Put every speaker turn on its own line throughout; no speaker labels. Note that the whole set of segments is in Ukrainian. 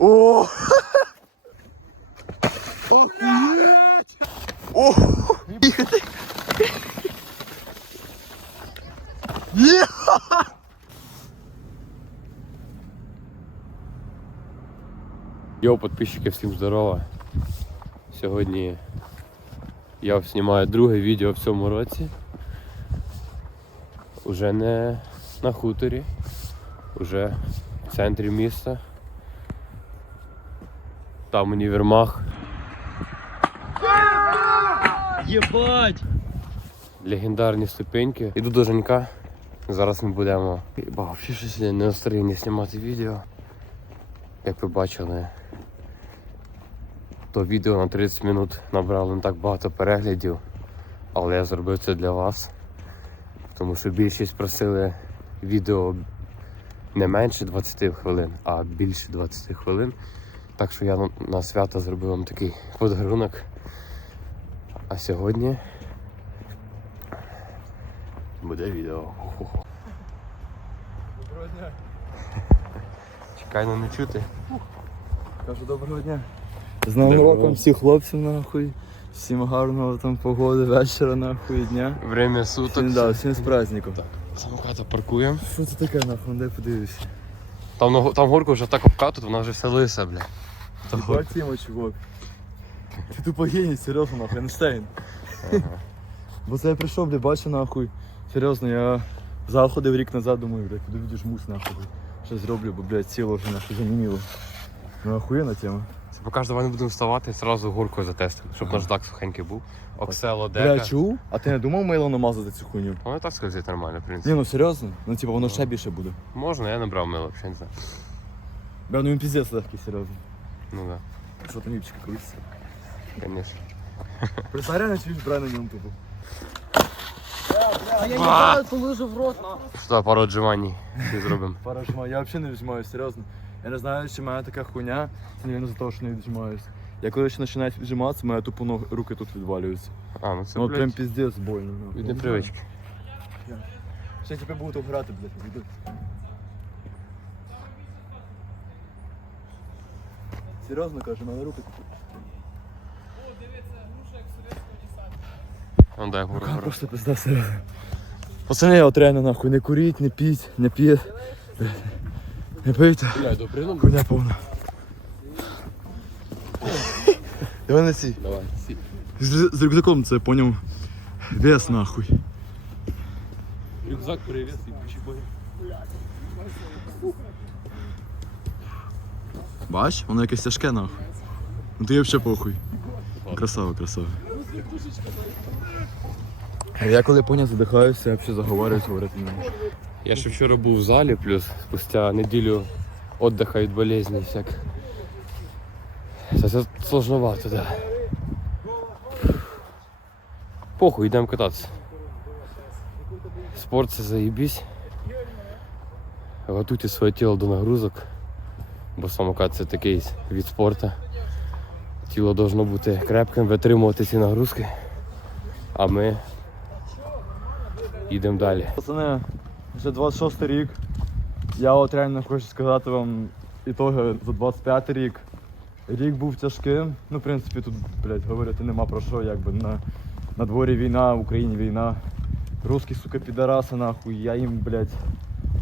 О! Охуєть! О! Їхати! Є!
Йоу, підписчики, всім здорово. Сьогодні я знімаю друге відео в цьому році. Уже не на хуторі, уже в центрі міста. Там універмаг.
Єбать!
Легендарні ступеньки. Іду до Женька. Зараз ми будемо. Ба, взагалі щось не настроєння знімати відео. Як ви бачили, то відео на 30 минут набрало не так багато переглядів, але я зробив це для вас. Тому що більшість просили відео не менше 20 хвилин, а більше 20 хвилин. Так що я на- свято зробив вам такий подарунок. А сьогодні буде відео.
Доброго дня.
Чекай, ну не чути.
Кажу, доброго дня. З Новим роком всіх хлопців нахуй. Всім гарного там погоди, вечора нахуй, дня.
Время суток.
Всім, да, всім з праздником.
Самоката паркуємо.
Що це таке нахуй, дай подивишся.
Там, там горку вже так обкатуть, вона вже все лиса, бля. Та гор-
тема, чувак. Ти тупо геній, серйозно нахуй, Ейнштейн. Бо це я прийшов, бля, бачу нахуй. Серйозно, я заходив рік назад, думаю, блядь, куди видиш мус нахуй. Що зроблю, бо, блядь, ціло вже нахуй заніміло. Ну охуєнна тема.
Це покаже, давай не будемо вставати, зразу горкою затестимо, щоб наш дак сухенький був. Оксело,
Бля,
дека.
чув? А ти не думав мейло намазати цю хуйню?
Воно так скользить нормально, в
Ні,
принципі.
ну серйозно? Ну типа воно ще більше буде.
Можна, я не брав мило, взагалі не знаю.
Бля, ну він піздець легкий, серйозно.
Ну да,
Що там ліпчики крутиться?
звісно.
Представляй, реально чуєш брай на ньому тупо.
А я не знаю, положу в рот.
Сюди пару отжимань і зробимо.
Пара жма. Я взагалі не віджимаюсь, серйозно. Я не знаю, чи мене така хуйня, це не за того, що не віджимаюсь. Я коли ще починаю віджиматися, моя тупо ног, руки тут відвалюються.
А, ну це,
Ну от прям
блядь,
піздець больно. ну.
від непривички.
Ще тепер будуть грати, блядь, відійдуть. Серйозно кажу, мене руки тут.
Ну дай гору,
Рука
гору.
просто пизда серйозно. Пацани, от реально нахуй, не куріть, не піть, не п'є. Не пийте. Хуйня повна. Давай на сі.
Давай, сі.
З, з рюкзаком це поняв. Вес нахуй.
Рюкзак привіз і почіпай.
Бач, воно якесь тяжке нахуй. Ну ти взагалі похуй. Красава, красава. Я коли поняв задихаюся, я взагалі заговорююсь, говорити не можу.
Я ще вчора був в залі, плюс спустя неділю отдыха від болезні всяк. Це, це сложновато, да. Похуй, йдемо кататися. Спорт це заєбісь. Готуйте своє тіло до нагрузок, бо самокат це такий від спорту. Тіло должно бути крепким, витримувати ці нагрузки. А ми їдемо далі.
Пацани, вже 26 рік. Я от реально хочу сказати вам ітоги за 25 рік. Рік був тяжким. Ну, в принципі, тут, блядь, говорити нема про що, якби на, на дворі війна, в Україні війна. Русські, сука, підараси, нахуй, я їм, блядь,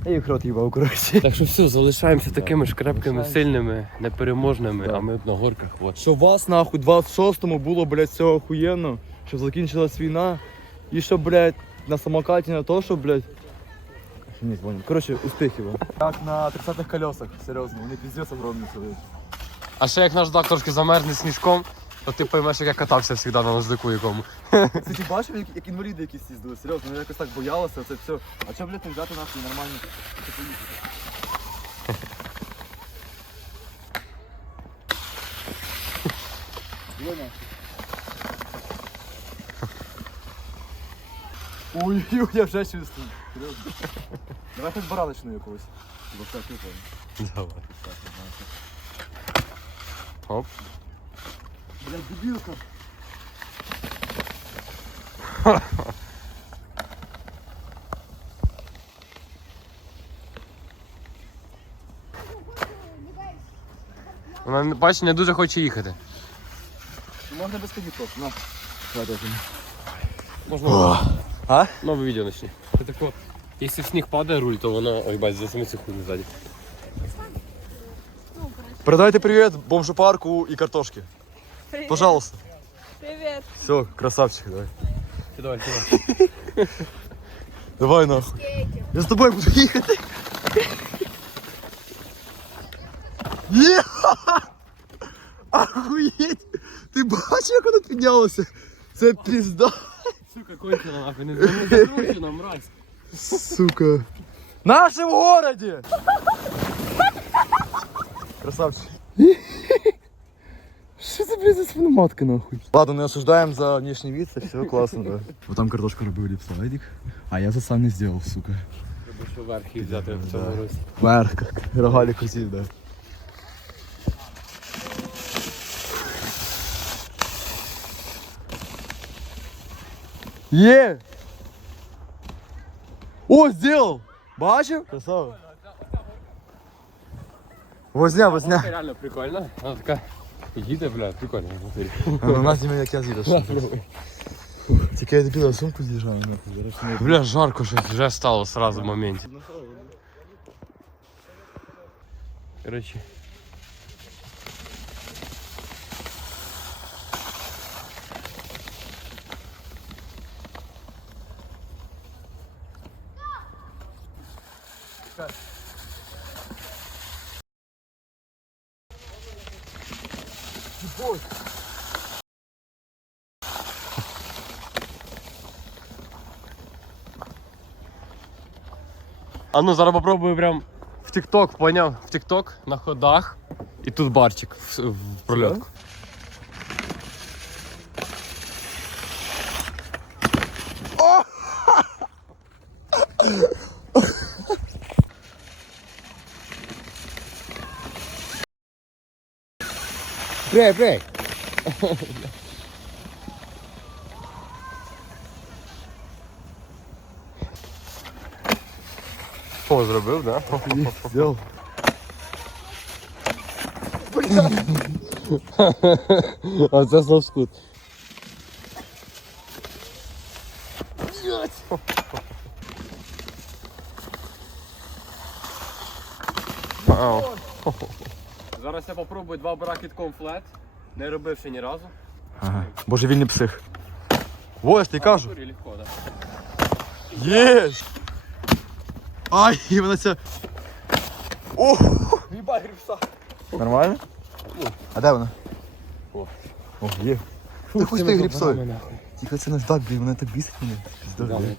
я їх рот їбав, коротше.
Так що все, залишаємося такими ж крепкими, сильними, непереможними, а ми на горках. Вот.
Що вас, нахуй, 26-му було, блядь, все охуєнно, що закінчилась війна, і що, блядь, на самокаті на то, що, блядь. Не понял. Коротше, успіхів вам. Так, на 30-х колесах, серйозно, вони піздець огромні сидять.
А ще як наш дак трошки замерзне сніжком, то ти поймеш, як я катався завжди на нождику якому.
Кстати, бачив, як, як інваліди якісь їздили, серйозно, вони якось так боялися, це все. А чого, блядь, не взяти нахуй нормально? Це поїхати? Леня. Ой, ой, я вже чувствую. Серйозно. Давай хоч бараночну якогось. Бо так не помню.
Давай. Оп.
Блядь, дебілка.
Вона, бачиш, не дуже хоче їхати.
Можна без кредиток, на.
Можна
А?
нове відео начни. Це тако, якщо сніг падає руль, то воно, ой, бать, за самі хуйню ззаді.
Передайте привіт бомжу парку і картошки.
Привет.
Пожалуйста.
Привет.
Все, красавчик, давай.
Давай, давай.
Давай нахуй. Я з тобою буду їхати. Є! Охуєть! Ти бачиш, як воно піднялося? Це пізда.
Сука, кончила нахуй, не не закручена, мразь.
Сука. Наши в городе! Красавчик. Что это, блядь, за свиноматка, нахуй? Ладно, не осуждаем за внешний вид, все классно, да. Вот там картошку робив ліпслайдик, а я це сам не сделал, сука.
Треба ще вверх їх взяти в цьому році.
Вверх, как рогали козів, да. Є! О, сделал! Бачив? Красава. Возня, возня.
Це реально прикольно. Вона така їде, бля, прикольно.
А на нас як я з'їдеш. Тільки я дебіла сумку зараз не-
Бля, жарко щось вже стало сразу в моменті. Короче. А ну зараз попробую прям в ТикТок, поняв? В ТикТок на ходах. І тут барчик в, в прольотку.
Брей, брей.
О, зробив, да?
Сделал.
А це славскут. Вау. Зараз я попробую два бракетком флет. Не робив ще ні разу.
Ага. Божевільний псих. Во, я ж тобі кажу.
Легко, да.
Ай, і вона ця. О!
Їбай грибса.
Нормально? А де вона?
О.
О, є. Ти хоч ти грибсою. Тільки це наждак, блін, вона так бісить мене. Пізда, блін.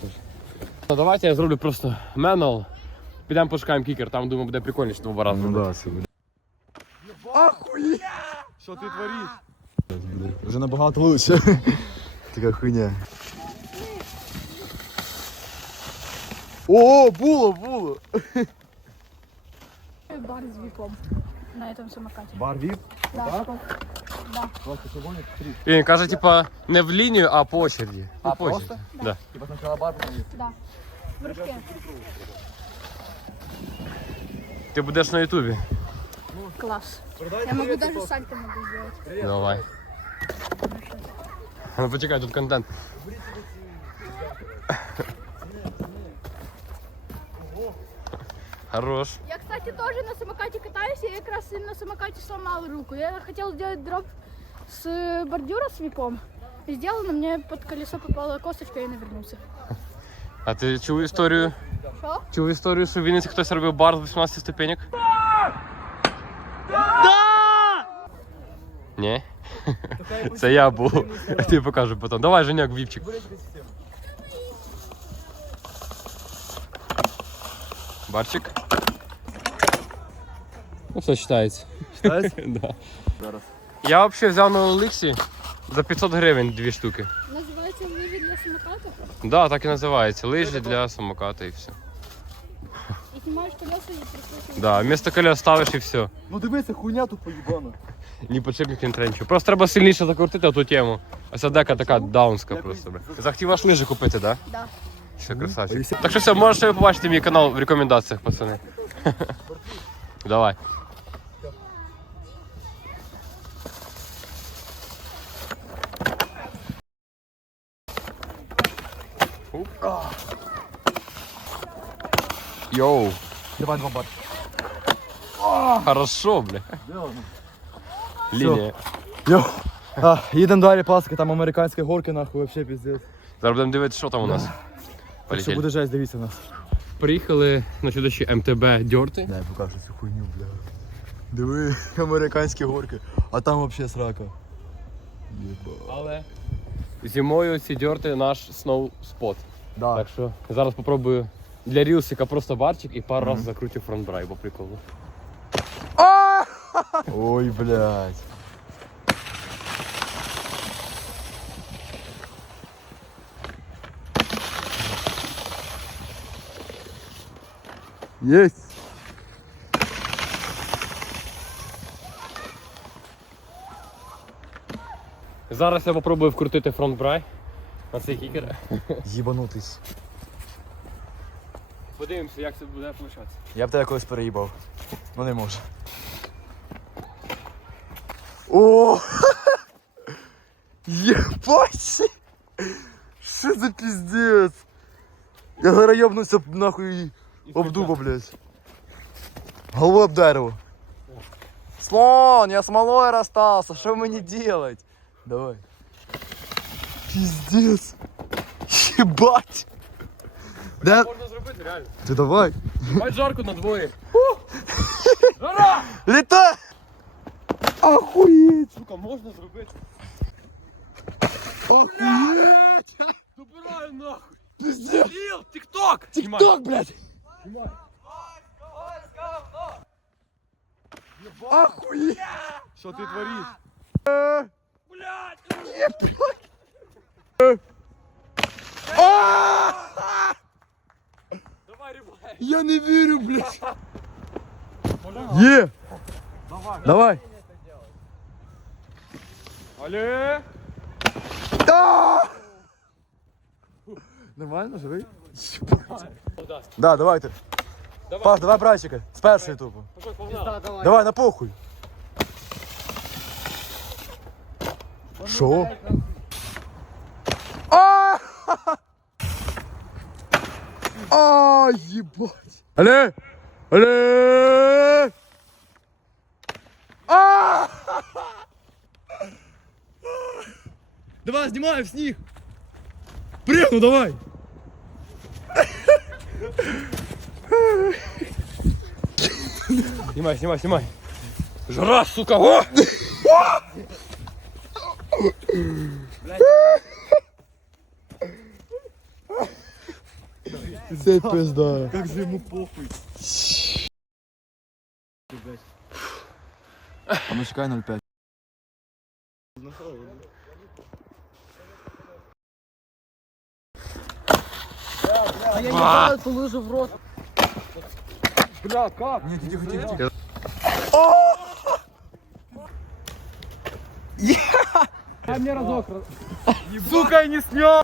Ну, давайте я зроблю просто менал. Підемо пошукаємо кікер, там думаю буде прикольніше два рази.
Ну да, це буде. Ахуя! Що ти твориш? Вже набагато лучше. Така хуйня. О, було, було!
Бар с випом на этом самокате.
Бар віп?
Да. Да.
І він каже, типа, не в лінію, а по очереді.
А,
Ну, по очереді.
просто?
Да.
Типа сначала бар, потім віп.
Да. В прыжке.
Ти будеш на ютубі.
Класс. Я могу даже сальто могу сделать.
Давай. Ну почекай, тут контент. Хорош.
Я, кстати, тоже на самокате катаюсь. Я как раз на самокате сломал руку. Я хотел сделать дроп с бордюра с випом. И сделал, но мне под колесо попала косточка, и я навернулся.
А ти чув історію?
Що?
Чув історію, що в Вінниці хтось робив бар з 18 ступенек? Ні? Це я був. Я тобі покажу потім. Давай, Женяк, віпчик. Барчик. Ну, все читається.
Читається?
да.
Зараз.
Я взагалі взяв на Олексі за 500 гривень дві штуки.
Називається лижі для самоката.
Да, так і називається. Лижі для самоката і все.
І знімаєш колеса і прикручуєш.
Да, вместо колес ставиш і все.
Ну дивися, хуйня тут поїбана.
Ні подшипник, ні тренчу. Просто треба сильніше закрутити ту тему. Ось ця дека така даунська просто. Захотів ваш лижі купити, так?
Да.
Все, ну, красавчик. Так что все, можете побачити мій канал в рекомендаціях, пацани. Давай. Йоу.
Давай два бат.
Хорошо, бля. Лінія.
Йоу. А, їдемо далі, паска, там американські горки, нахуй, вообще пиздец.
Зараз будемо дивитися, що там у нас.
Так що
Полетели.
буде жесть, дивіться нас.
Приїхали на чудові МТБ Дьорти.
Дай покажу цю хуйню, бля. Диви, американські горки, а там вообще срака. Єба.
Але зимою ці дьорти наш сноу спот.
Да.
Так що зараз попробую для рілсика просто барчик і пару разів закрутив фронтбрай по приколу.
Ой, блядь. Есть.
Зараз я попробую вкрутити фронтбрай на цей кікер.
Єбанутись.
Подивимося, як це буде получатися.
Я б тебе колись переїбав. Ну не можу. О! Єбать! Що за піздець? Я зараз йобнувся нахуй об дуба, блядь. Головой об дерево. Слон, я смолой расстался, что мне делать? Давай. Пиздец. Ебать. Да,
Можна зробити, реально.
ты давай.
Бать жарко на дворі.
Летай! Охуеть!
Сука, можна зробити.
Охуеть!
Добираю нахуй.
Пиздец!
Ріл, тік-ток!
Тик-ток, блядь! Охуеть! Что ты творишь?
Давай, рибай.
Я не верю, блядь! Е! Давай!
Але.
Да! Нормально, живий? Да, давайте.
Давай.
Паш, давай братчика. З першої тупо. Давай, на похуй. Шо? А! А, ебать. Але! Але! А! Давай, снимай в сніг. Прыгну, давай.
Снимай, снимай, снимай. Жара, сука, о!
Це пизда. Как же ему похуй. А ну чекай 0,5.
А я не знаю эту лыжу в рот.
Бля, как? Нет, тихо, тихо, тихо.
Дай мне разок.
Сука, я не снял!